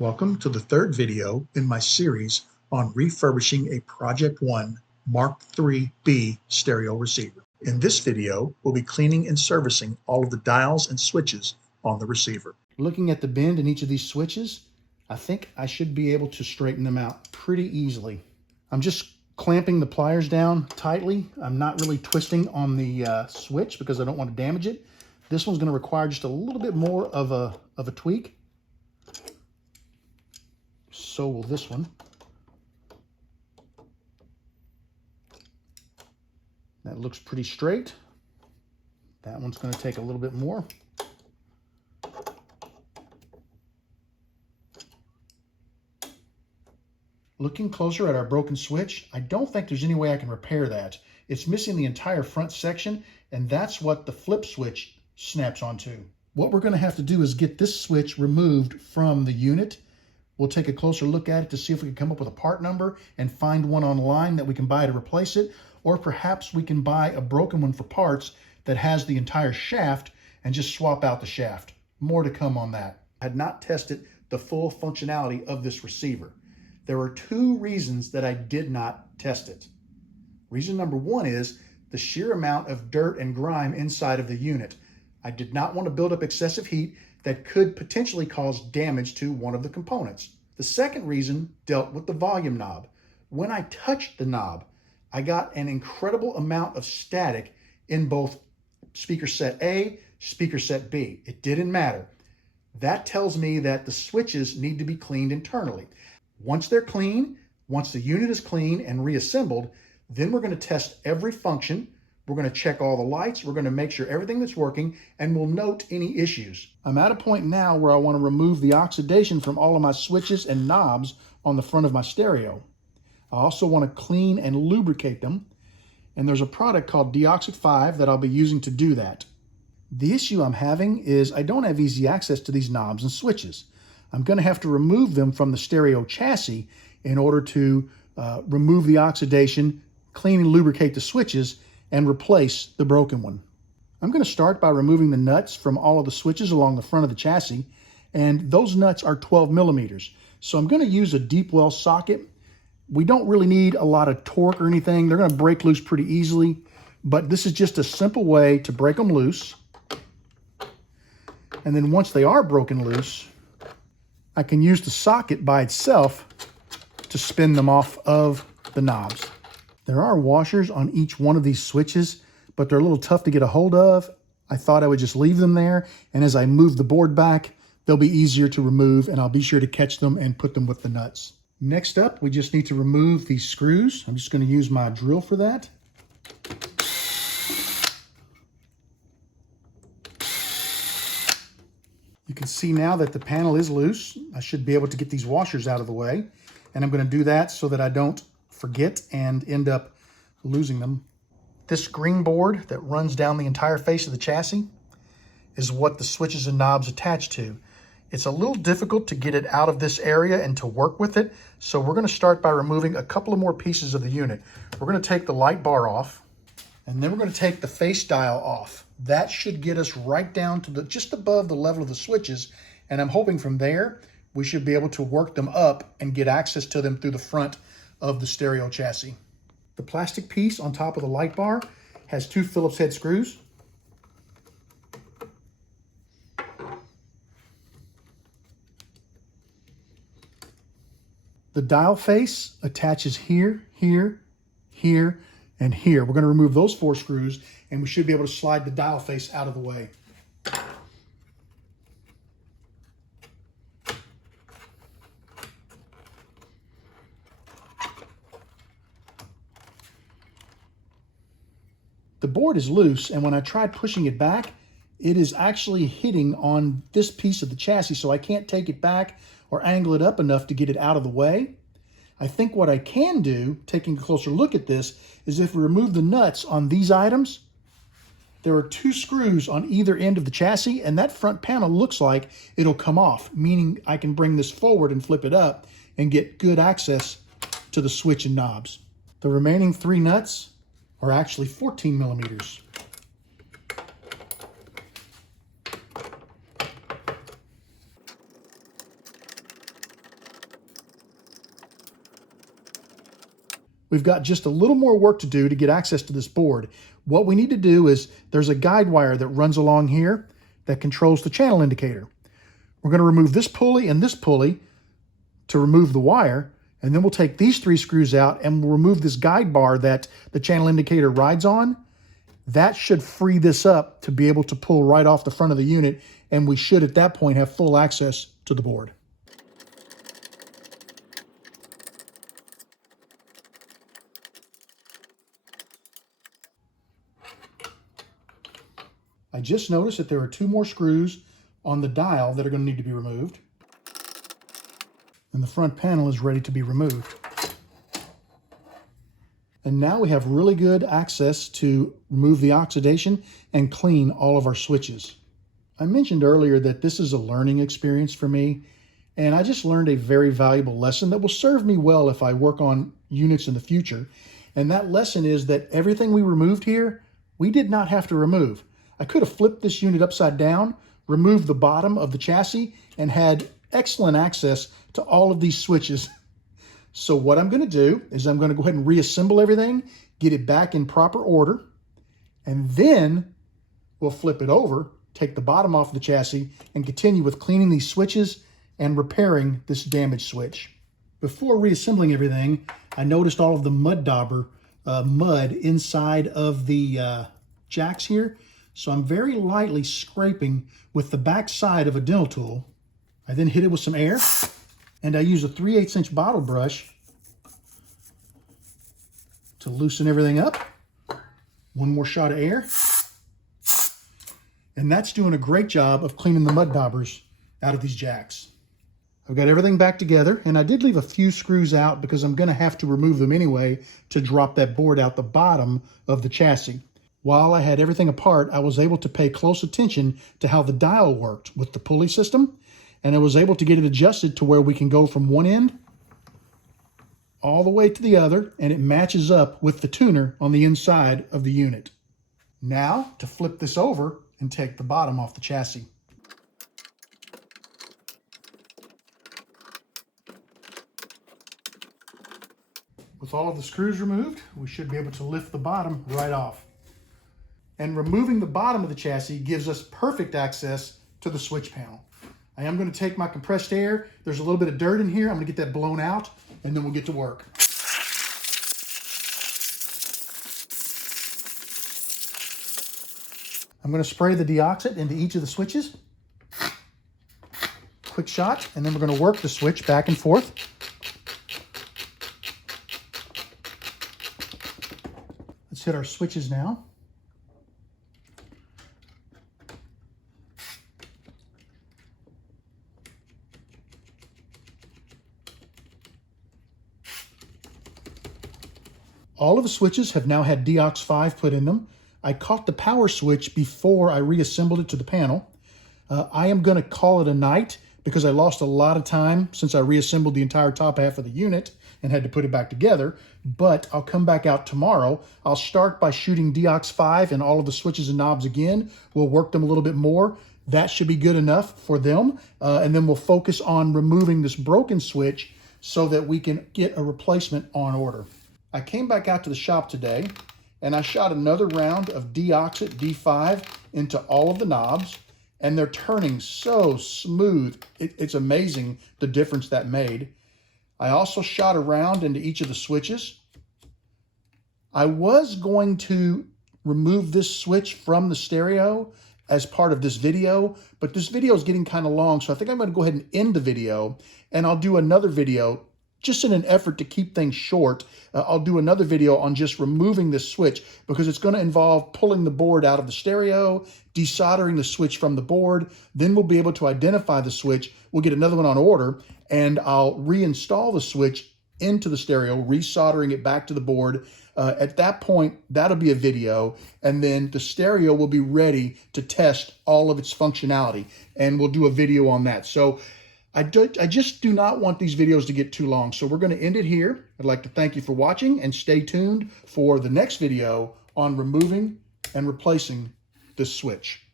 Welcome to the third video in my series on refurbishing a Project One Mark IIIB stereo receiver. In this video, we'll be cleaning and servicing all of the dials and switches on the receiver. Looking at the bend in each of these switches, I think I should be able to straighten them out pretty easily. I'm just clamping the pliers down tightly. I'm not really twisting on the switch because I don't want to damage it. This one's going to require just a little bit more of a tweak. So will this one. That looks pretty straight. That one's going to take a little bit more. Looking closer at our broken switch, I don't think there's any way I can repair that. It's missing the entire front section, and that's what the flip switch snaps onto. What we're going to have to do is get this switch removed from the unit. We'll take a closer look at it to see if we can come up with a part number and find one online that we can buy to replace it, or perhaps we can buy a broken one for parts that has the entire shaft and just swap out the shaft. More to come on that. I had not tested the full functionality of this receiver. There were two reasons that I did not test it. Reason number one is the sheer amount of dirt and grime inside of the unit. I did not want to build up excessive heat that could potentially cause damage to one of the components. The second reason dealt with the volume knob. When I touched the knob, I got an incredible amount of static in both speaker set A, speaker set B. It didn't matter. That tells me that the switches need to be cleaned internally. Once they're clean, once the unit is clean and reassembled, then we're going to test every function. We're going to check all the lights. We're going to make sure everything that's working, and we'll note any issues. I'm at a point now where I want to remove the oxidation from all of my switches and knobs on the front of my stereo. I also want to clean and lubricate them, and there's a product called Deoxit 5 that I'll be using to do that. The issue I'm having is I don't have easy access to these knobs and switches. I'm going to have to remove them from the stereo chassis in order to remove the oxidation, clean and lubricate the switches, and replace the broken one. I'm going to start by removing the nuts from all of the switches along the front of the chassis, and those nuts are 12 millimeters. So I'm going to use a deep well socket. We don't really need a lot of torque or anything. They're going to break loose pretty easily, but this is just a simple way to break them loose. And then once they are broken loose, I can use the socket by itself to spin them off of the knobs. There are washers on each one of these switches, but they're a little tough to get a hold of. I thought I would just leave them there, and as I move the board back, they'll be easier to remove, and I'll be sure to catch them and put them with the nuts. Next up, we just need to remove these screws. I'm just going to use my drill for that. You can see now that the panel is loose. I should be able to get these washers out of the way, and I'm going to do that so that I don't forget and end up losing them. This green board that runs down the entire face of the chassis is what the switches and knobs attach to. It's a little difficult to get it out of this area and to work with it, so we're going to start by removing a couple of more pieces of the unit. We're going to take the light bar off, and then we're going to take the face dial off. That should get us right down to just above the level of the switches, and I'm hoping from there we should be able to work them up and get access to them through the front of the stereo chassis. The plastic piece on top of the light bar has two Phillips head screws. The dial face attaches here, here, here, and here. We're going to remove those 4 screws, and we should be able to slide the dial face out of the way. The board is loose, and when I tried pushing it back, it is actually hitting on this piece of the chassis, so I can't take it back or angle it up enough to get it out of the way. I think what I can do, taking a closer look at this, is if we remove the nuts on these items, there are 2 screws on either end of the chassis, and that front panel looks like it'll come off, meaning I can bring this forward and flip it up and get good access to the switch and knobs. The remaining 3 nuts are actually 14 millimeters. We've got just a little more work to do to get access to this board. What we need to do is there's a guide wire that runs along here that controls the channel indicator. We're going to remove this pulley and this pulley to remove the wire, and then we'll take these 3 screws out and we'll remove this guide bar that the channel indicator rides on. That should free this up to be able to pull right off the front of the unit, and we should at that point have full access to the board. I just noticed that there are 2 more screws on the dial that are going to need to be removed. And the front panel is ready to be removed. And now we have really good access to remove the oxidation and clean all of our switches. I mentioned earlier that this is a learning experience for me, and I just learned a very valuable lesson that will serve me well if I work on units in the future. And that lesson is that everything we removed here, we did not have to remove. I could have flipped this unit upside down, removed the bottom of the chassis, and had excellent access to all of these switches. So what I'm going to do is I'm going to go ahead and reassemble everything, get it back in proper order, and then we'll flip it over, take the bottom off the chassis, and continue with cleaning these switches and repairing this damaged switch. Before reassembling everything, I noticed all of the mud dauber mud inside of the jacks here. So I'm very lightly scraping with the back side of a dental tool. I then hit it with some air, and I use a 3/8" bottle brush to loosen everything up. One more shot of air. And that's doing a great job of cleaning the mud daubers out of these jacks. I've got everything back together, and I did leave a few screws out because I'm going to have to remove them anyway to drop that board out the bottom of the chassis. While I had everything apart, I was able to pay close attention to how the dial worked with the pulley system, and I was able to get it adjusted to where we can go from one end all the way to the other, and it matches up with the tuner on the inside of the unit. Now, to flip this over and take the bottom off the chassis. With all of the screws removed, we should be able to lift the bottom right off. And removing the bottom of the chassis gives us perfect access to the switch panel. I am going to take my compressed air. There's a little bit of dirt in here. I'm going to get that blown out, and then we'll get to work. I'm going to spray the deoxit into each of the switches. Quick shot, and then we're going to work the switch back and forth. Let's hit our switches now. All of the switches have now had Diox 5 put in them. I caught the power switch before I reassembled it to the panel. I am going to call it a night because I lost a lot of time since I reassembled the entire top half of the unit and had to put it back together. But I'll come back out tomorrow. I'll start by shooting Diox 5 and all of the switches and knobs again. We'll work them a little bit more. That should be good enough for them. And then we'll focus on removing this broken switch so that we can get a replacement on order. I came back out to the shop today and I shot another round of Deoxit D5 into all of the knobs, and they're turning so smooth. It's amazing the difference that made. I also shot a round into each of the switches. I was going to remove this switch from the stereo as part of this video, but this video is getting kind of long, so I think I'm going to go ahead and end the video, and I'll do another video just in an effort to keep things short. I'll do another video on just removing this switch because it's going to involve pulling the board out of the stereo, desoldering the switch from the board. Then we'll be able to identify the switch. We'll get another one on order, and I'll reinstall the switch into the stereo, resoldering it back to the board. At that point, that'll be a video, and then the stereo will be ready to test all of its functionality, and we'll do a video on that. So I just do not want these videos to get too long, so we're going to end it here. I'd like to thank you for watching, and stay tuned for the next video on removing and replacing this switch.